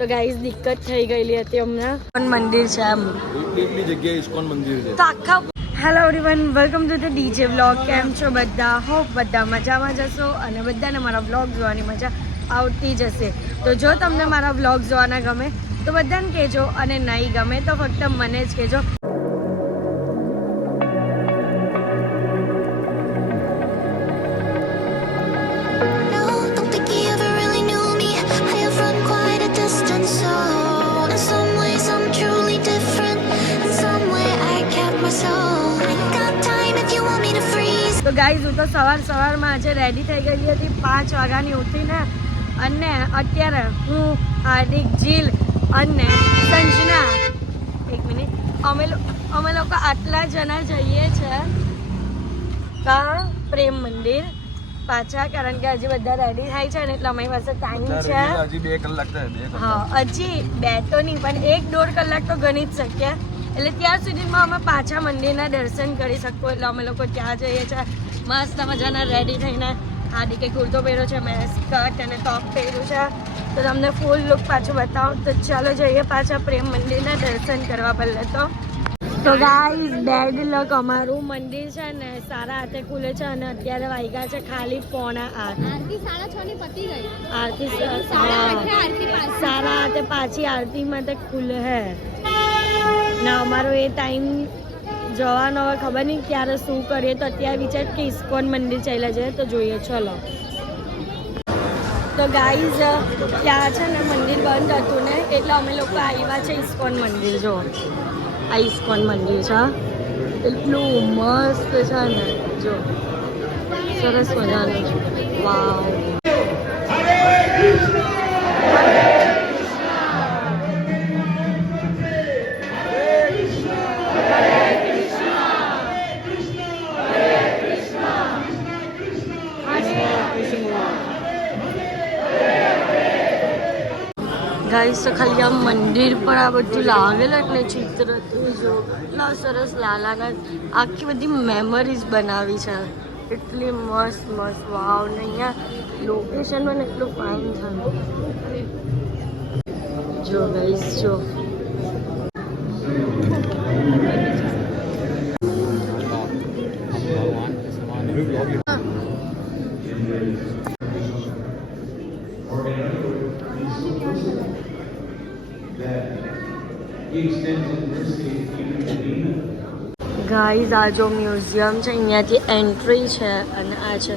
તો ગાઈસ દિક્કત થઈ ગયેલી હતી હમણાં મંદિર છે એમ એટલી જગ્યાએ ઇસ્કોન મંદિર છે તો આખા hello everyone welcome to the DJ vlog કેમ છો બધા હોપ બધા મજામાં જશો અને બધાને મારા વ્લોગ જોવાની મજા આવતી જશે તો જો તમને મારા વ્લોગ જોવાના ગમે તો બધાને કહેજો અને નહીં ગમે તો ફક્ત મને જ કહેજો તો ગાઈઝ હું તો સવારમાં આજે રેડી થઈ ગયેલી હતી 5 વાગ્યાની ઉઠીને અને અત્યારે હું હાર્દિક જીલ અને સંજના એક મિનિટ અમે લોકો આટલા જણા જઈએ છે પ્રેમ મંદિર પાછા કારણ કે હજી બધા રેડી થાય છે ને એટલે અમારી પાસે ટાઈમ છે હજી 2 કલાક થાય હા હજી 2 તો નહીં પણ 1-1.5 કલાક તો ગણી જ શકીએ એટલે ત્યાર સુધીમાં અમે પાછા મંદિરના દર્શન કરી શકો એટલે અમે લોકો ત્યાં જઈએ છીએ મસ્ત મજાના રેડી થઈને હાર્દિકે કુર્તો પહેર્યો છે મેં સ્કર્ટ અને ટોપ પહેર્યું છે તો તમને ફૂલ લુક પાછું બતાવું તો ચાલો જઈએ પાછા પ્રેમ મંદિરના દર્શન કરવા પહેલાં તો ગાઈઝ બેડ લક અમારું મંદિર છે ને સારા હાથે ખુલે છે અને અત્યારે વાગ્યા છે ખાલી 7:45 આરતી 6:30 ની પતી ગઈ આરતી આરતી સારા હાથે પાછી આરતીમાં તે ખુલે હે ના અમારો એ ટાઈમ જવાનો હવે ખબર નહીં ક્યારે શું કરીએ તો અત્યારે વિચાર કે ઇસ્કોન મંદિર ચાલ્યા જાય તો જોઈએ ચલો તો ગાઈઝ ત્યાં છે ને મંદિર બંધ હતું ને એટલે અમે લોકો આવ્યા છે ઇસ્કોન મંદિર જો આ ઇસ્કોન મંદિર છે એટલું મસ્ત છે ને જો સરસ મજાનું વાવ ગાઈસ તો ખાલી આ મંદિર પર આ બધું લાગેલું એટલે ચિત્રથી જો એટલા સરસ લાલાના આખી બધી મેમરીઝ બનાવી છે એટલી મસ્ત વાવ ને અહીંયા લોકેશન પણ એટલું ફાઇન છે જો ગાઈસ જો ગાઈઝ આ જો મ્યુઝિયમ છે અહીંયાથી એન્ટ્રી છે અને આ છે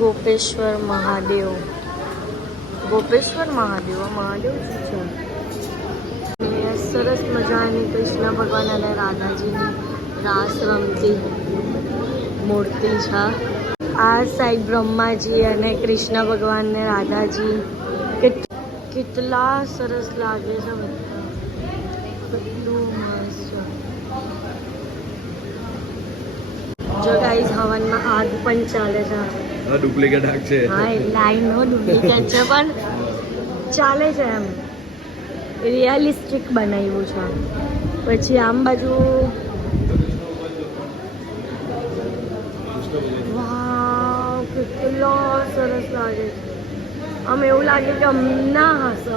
ગોપેશ્વર મહાદેવ મહાદેવ શું છે સરસ મજાની કૃષ્ણ ભગવાન અને રાધાજીની રાસ રમતી મૂર્તિ છે આ સાઈડ બ્રહ્માજી અને કૃષ્ણ ભગવાન ને રાધાજી કેટલા સરસ લાગે છે કેટલું મસ્ત જો ગાઈઝ હવનમાં આગ પણ ચાલે છે ડુપ્લિકેટ આગ છે હા લાઈનો ડુપ્લિકેટ છે પણ ચાલે છે એમ રિયલિસ્ટિક બનાવ્યું છે પછી આમ બાજુ વાવ કેટલો સરસ લાગે છે આમ એવું લાગે કે હમણાં હશે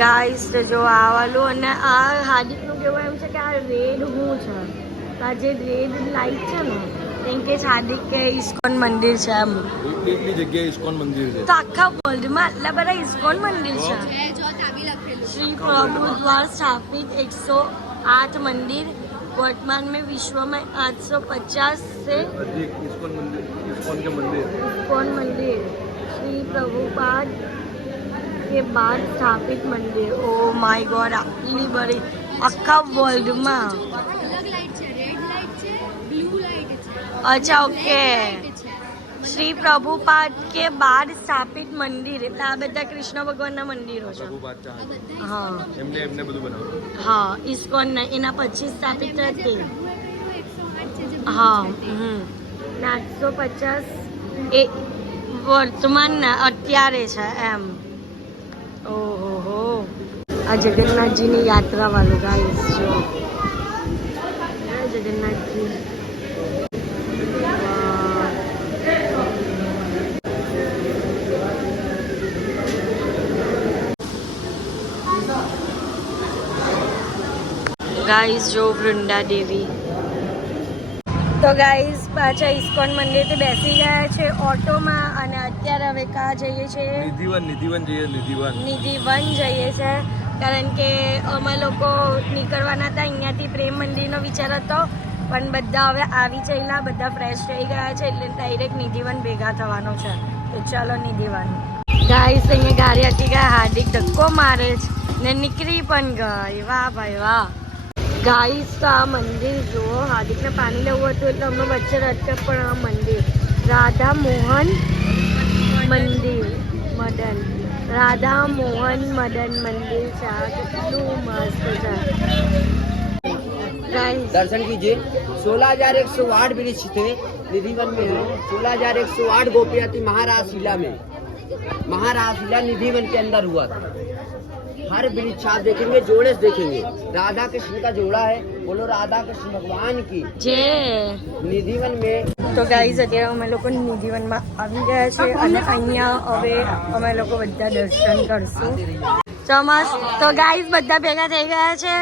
ગાઈસ જો આવાલું અને આ હાર્દિકનું કહેવું એમ છે કે આ રેડ હું છે આ જે રેડ લાઈટ છે ને એમ કે હાર્દિક કે ઇસ્કોન મંદિર છે એમ એટલી જગ્યાએ ઇસ્કોન મંદિર છે તો આખા વર્લ્ડમાં આટલા બધા ઇસ્કોન મંદિર છે श्री प्रभु द्वार स्थापित 108 मंदिर वर्तमान में विश्व में 850 से इस्कोन मंदिर श्री प्रभुपाद के बाद स्थापित मंदिर ओ माय गॉड आटली बड़ी आखा वर्ल्ड में अच्छा ओके श्री प्रभुपाद के बाद स्थापित मंदिर એટલે આ બધા કૃષ્ણ ભગવાનના મંદિરો છે હા એમને બધું બનાવ્યું હા ઇસ્કોન એના પછી સ્થાપિત હતી હા 850 એ વર્તમાનના અત્યારે છે એમ ઓહો આ જગન્નાથજીની યાત્રા વાળું ગાઈસ જો જગન્નાથજી ગાઈઝ જો વૃંદા દેવી. તો ગાઈઝ પાછા ઇસ્કોન મંદિરથી બેસી ગયા છે ઓટોમાં અને અત્યારે હવે ક્યાં જઈએ છીએ? નિધિવન જઈએ. નિધિવન જઈએ છે કારણ કે અમે લોકો નીકળવાના હતા અહીંયાથી પ્રેમ મંદિરનો વિચાર હતો પણ બધા હવે આવી ચાલ્યા, બધા ફ્રેશ થઈ ગયા છે એટલે ડાયરેક્ટ નિધિવન ભેગા થવાનો છે. તો ચાલો નિધિવન. ગાઈસ અહીંયા ગાડી હતી ગયા, હાર્દિક ધક્કો મારે છે ને નીકળી પણ ગઈ. વાહ ભાઈ વાહ. ગાઈસ તો આ મંદિર જુઓ, હાર્દિકને પાણી લેવું હતું એટલે અમે વચ્ચે રસ્તે પણ આ મંદિર રાધા મોહન મંદિર મદન રાધા મોહન મદન મંદિર છે. આ કેટલું મસ્ત છે. दर्शन कीजिए. 16,108 वृक्ष थे निधिवन में है. 16,108 गोपियां थी महाराजशिला में. महाराजशिला निधिवन के अंदर हुआ था. हर वृक्ष आप देखेंगे जोड़े से देखेंगे. राधा कृष्ण का जोड़ा है. बोलो राधा कृष्ण भगवान की જે निधिवन में. તો ગાઈઝ અત્યારે અમે લોકો નિધિવનમાં આવી ગયા છે અને અહીંયા હવે અમે લોકો બધા દર્શન કરશું. ચોમાસ તો ગાઈઝ બધા ભેગા થઈ ગયા છે.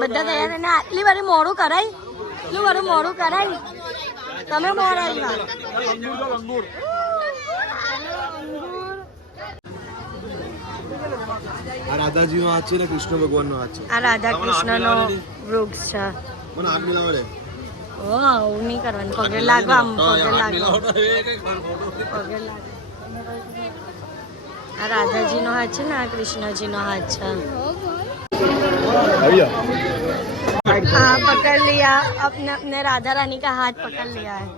બધા તૈયાર થઈને આટલી વાર મોડું કરાય, એટલું વાર મોડું કરાય. તમે મોડા આવ્યા. આ રાધાજી નો હાથ છે ને કૃષ્ણ ભગવાન નો હાથ છે. આ રાધા કૃષ્ણનો વૃક્ષ છે. મને હાથ મિલાવડે. ઓ આવું નહીં કરવાનું. પગે લાગો, આમ પગે લાગો, પગે લાગો. આ રાધાજીનો હાથ છે ને આ કૃષ્ણજીનો હાથ છે. हाँ पकड़ लिया अपने अपने राधा रानी का हाथ पकड़ लिया है.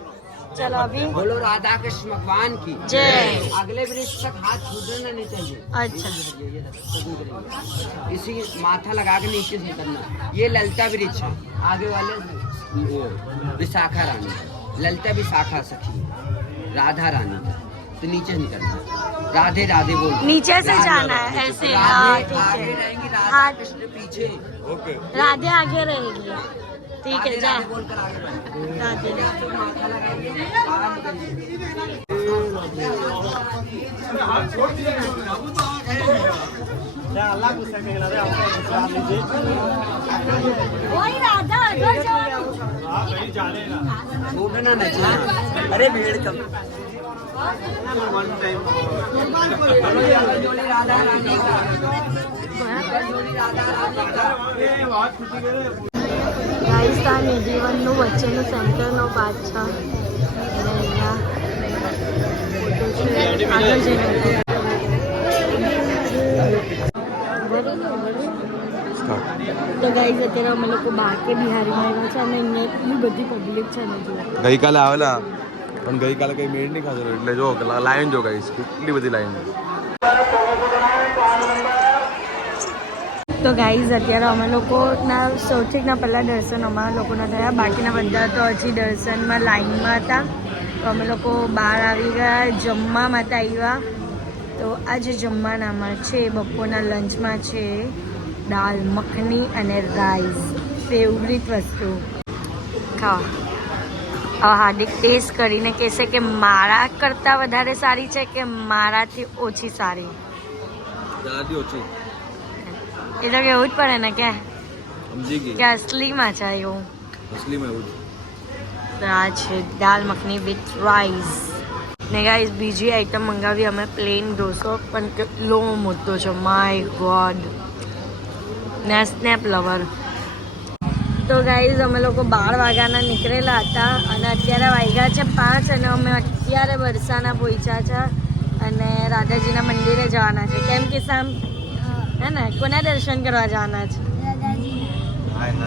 चलो अभी बोलो राधा कृष्ण भगवान की जय. अगले वृक्ष तक हाथ छूटना नहीं चाहिए. अच्छा इसी माथा लगा के नीचे से करना. ये ललिता वृक्ष है. आगे वाले वो विशाखा रानी. ललिता विशाखा सखी राधा रानी का. तो नीचे नहीं करना. राधे राधे बोल. नीचे से जाना है ऐसे. हाँ ठीक आगे है. रहेंगी हाँ. राधा कृष्ण पीछे. ओके. राधे आगे रहेगी. ठीक है जा. बोलकर आगे बढ़ना. राधे माथा लगाएंगे. वही राधा अगर जाओ. छूटना नहीं चाहिए. अरे भीड़ कम. जोड़ी राधा रानी का. जोड़ी राधा रानी का. ગાઈસ આ નિધિવનનું વચ્ચેનું સેન્ટરનો પાર્ટ છે અને અહીંયા ફોટો છે. આગળ જઈને તો ગાઈસ અત્યારે અમે લોકો બાકે બિહારીમાં આવ્યા છે અને અહીંયા એટલી બધી પબ્લિક છે ને જો. ગઈકાલે આવેલા પણ ગઈકાલે કઈ મેળ નહીં ખાધેલો એટલે જો લાઈન જો ગાઈસ કેટલી બધી લાઈન. તો ગાઈઝ અત્યારે અમે લોકોના સૌથી પહેલાં દર્શન અમારા લોકોના થયા. બાકીના બધા તો હજી દર્શનમાં લાઈનમાં હતા. તો અમે લોકો બહાર આવી ગયા, જમવા માટે આવ્યા. તો આજે જમવાનામાં છે બપોરના લંચમાં છે દાલ મખની અને રાઈસ. ફેવરિટ વસ્તુ ખાવા. હવે હાર્દિક ટેસ્ટ કરીને કહેશે કે મારા કરતાં વધારે સારી છે કે મારાથી ઓછી સારી. દાદી ઓછી એ તો કેવું જ પડે ને કે સમજી ગઈ કે અસલીમાં છે એવું. અસલીમાં એવું તો આ છે દાલ મખની વિથ રાઈસ. ને ગાઈસ બીજી આઈટમ મંગાવી અમે પ્લેન ઢોસો પણ કેટલો મોટો છે. My God. ને સ્નેપ લવર. તો ગાઈઝ અમે લોકો 12 વાગ્યાના નીકળેલા હતા અને અત્યારે વાગ્યા છે 5 અને અમે અત્યારે બરસાના પહોંચ્યા છે અને રાધાજીના મંદિરે જવાના છે. કેમ કે સામ હે ને કોના દર્શન કરવા જવાના છે?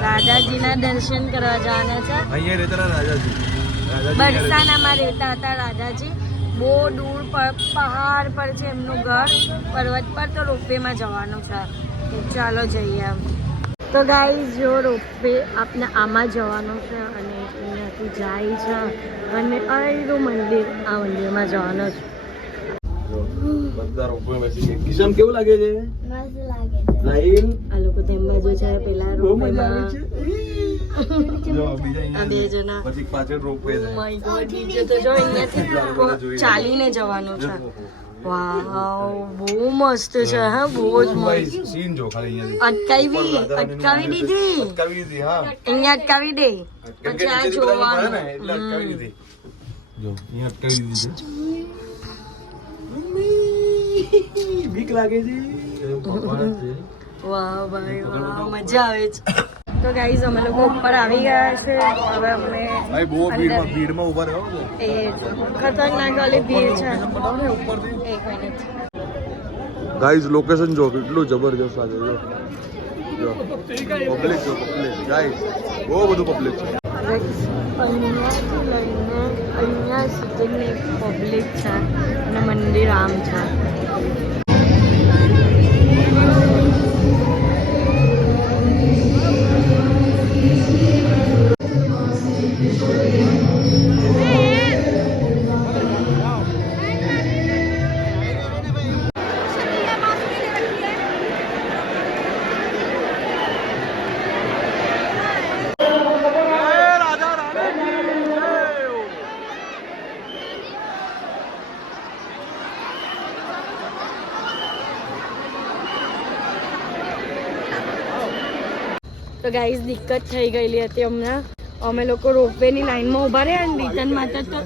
રાધાજીના દર્શન કરવા જવાના છે. અહીંયા રહેતા રાજાજી. બરસાનામાં રહેતા હતા રાધાજી. બહુ દૂર પર પહાડ પર છે એમનું ઘર, પર્વત પર. તો રોપવેમાં જવાનું છે. તો ચાલો જઈએ. તો ગાઈઝ જો રોપવે આપણે આમાં જવાનું છે અને અહીંયાથી જાય છે અને અહીંનું મંદિર, આ મંદિરમાં જવાનું છે. બધા રોપવે બેસી ગયા. કિશન કેવું લાગે છે? મસ્ત લાગે છે. લાઈન આ લોકો તેમ બાજુ છે પેલા બહુ મજા આવે રોપવેમાં. છે. જો બીજા આ બે અહીંયા જણા. પછી પાછળ રોપવે છે માય ગોડ નીચે તો જો અહીંયાથી ચાલીને જવાનું છે. વાવ બહુ મસ્ત છે હા બહુ જ મસ્ત. સીન જો ખાલી અહીંયાથી અટકાવી દીધી અટકાવી દીધી હા અહીંયા અટકાવી દે કેમ કે પછી આ નીચેથી બધા લોકો આવે ને જોવાનું. એટલે અટકાવી દીધી જો અહીંયા અટકાવી દીધી છે બીક લાગે છે ભગવાન છે વાહ ભાઈ વાહ મજા આવે છે. તો ગાઈઝ અમે લોકો ઉપર આવી ગયા છે હવે અમે ભાઈ બહુ ભીડમાં ઉભા રહ્યો છે એ ખતરનાક વાળી ભીડ છે. બતાવો ને ઉપરથી એક મિનિટ ગાઈઝ લોકેશન જો કેટલું જબરજસ્ત લાગે જો પબ્લિક જો પબ્લિક ગાઈઝ બહુ બધું પબ્લિક છે અહીંયાથી લઈને અહીંયા સુધીની પબ્લિક છે અને મંદિર આમ છે. તો ગાઈઝ દિક્કત થઈ ગયેલી હતી હમણાં. અમે લોકો રોપવેની લાઈનમાં ઊભા રહ્યા અને રિટર્ન માટે તો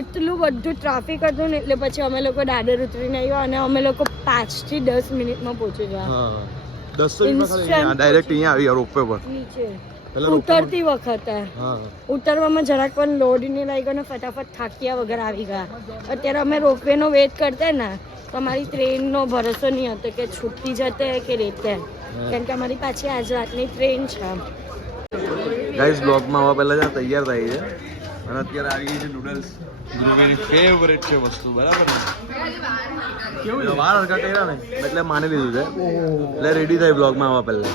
એટલું બધું ટ્રાફિક હતું ને એટલે પછી અમે લોકો દાદર ઉતરીને આવ્યા અને અમે લોકો 5 થી 10 મિનિટમાં પહોંચી ગયા હા 10 મિનિટમાં ડાયરેક્ટ અહીંયા આવી રોપવે પર નીચે પહેલા ઉતરતી વખતે. હા ઉતરવામાં જરાક પણ લોડ નહીં લાગ્યો ને ફટાફટ થાક્યા વગર આવી ગયા. અત્યારે અમે રોપવેનો વેટ કરતા ને તો અમારી ટ્રેનનો ભરોસો નહીં હતો કે છૂટી જતે કે રહેતે કારણ કે અમારી પાછી આજ રાતની ટ્રેન છે. ગાઈસ બ્લોગમાં આવવા પહેલા જ આ તૈયાર થાય છે અને અત્યારે આવી ગઈ છે નૂડલ્સ ધ્રુવીની ફેવરેટ છે વસ્તુ બરાબર ને કેવું વાર હરકા કર્યા ને એટલે માની લીધું છે એટલે રેડી થાય બ્લોગમાં આવવા પહેલા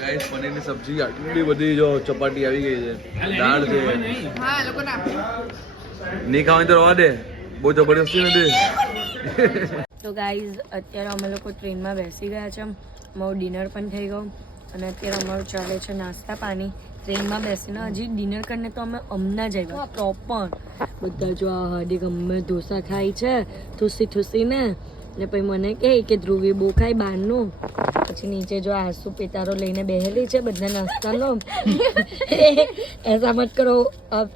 ગાઈસ પનીરની સબ્જી આટલી બધી જો ચપાટી આવી ગઈ છે દાળ છે નહીં ખાવાની તો રવા દે બહુ જબરદસ્તી નથી. તો ગાઈઝ અત્યારે અમે લોકો ટ્રેનમાં બેસી ગયા છે. અમારું ડિનર પણ થઈ ગયું અને અત્યારે અમારું ચાલે છે નાસ્તા પાણી. ટ્રેનમાં બેસીને હજી ડિનર કરીને તો અમે હમણાં જ આવ્યા તો પણ બધા જો આ હાડી ગમે ઢોસા ખાય છે થૂસીને ને પછી મને કહે કે ધ્રુવી બહુ ખાય બહારનું. પછી નીચે જો આસુ પિતારો લઈને બેહેલી છે બધા નાસ્તાનો. એસા મત કરો અબ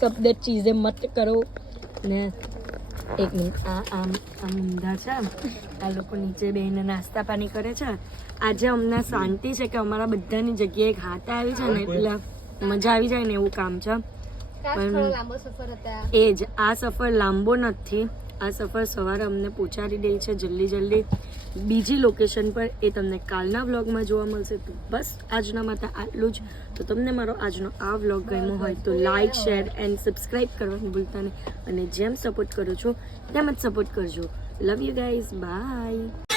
શબ્દ ચીઝે મત કરો ને એક મિનિટ આ ઊંધા છે આ લોકો નીચે બેહીને નાસ્તા પાણી કરે છે. આજે અમને શાંતિ છે કે અમારા બધાની જગ્યાએ ખાતા આવી છે ને એટલે મજા આવી જાય ને એવું કામ છે. પણ એ જ આ સફર લાંબો નથી. આ સફર સવારે અમને પહોંચાડી દે છે જલ્દી. બીજી લોકેશન પર એ તમને કાલના વ્લોગમાં જોવા મળશે. તો બસ આજના માટે આટલું જ. તો તમને મારો આજનો આ વ્લોગ ગમ્યો હોય તો લાઇક શેર એન્ડ સબસ્ક્રાઈબ કરવાનું ભૂલતા નહીં અને જેમ સપોર્ટ કરો છો તેમ જ સપોર્ટ કરજો. Love you guys by.